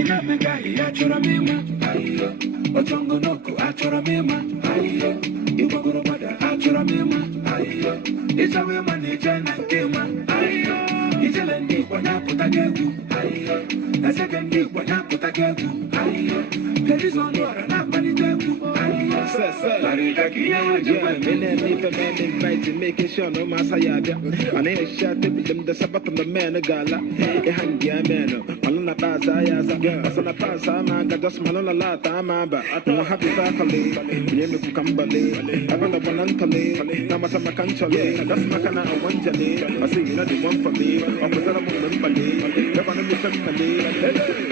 Inamega achọrọ m ịma ayo Otongo noko achọrọ m ịma ayo Igbogoro gbada achọrọ m ịma ayo Ịchọwa ịma na ije na nke ịma ayo Ijele ndị Igbo na-apụta gị egwu ayo Ezege ndị Igbo na-apụta gị egwu ayo Televizọ ọnụ ọra na-akpalite egwu ayo Larịga ka ihe ha ji gwa making sure no mass hayada. And I shot them the Sabbath of the man a gala. A handy man, Malona Pass, Ayaza, Asana Pass, Amaga, just Malona Lata, Amaba, I don't have the faculty, Yemi Kambale, I want a Bonantale, Namatama Kanchale, that's Makana one jale. I see you know the one for me, I'm a Zara Mumbale, the one of the family.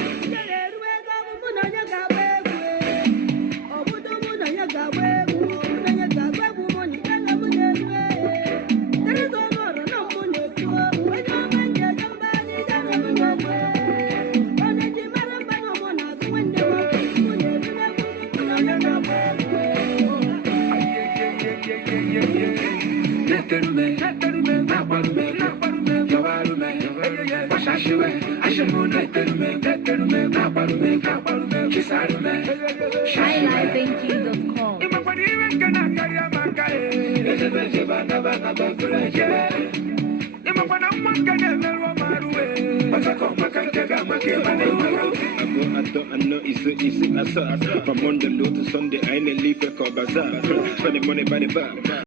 HighLifeNG.com. I know it's from Monday to Sunday. I ain't a leaf for bazaar. Spending money by the bar.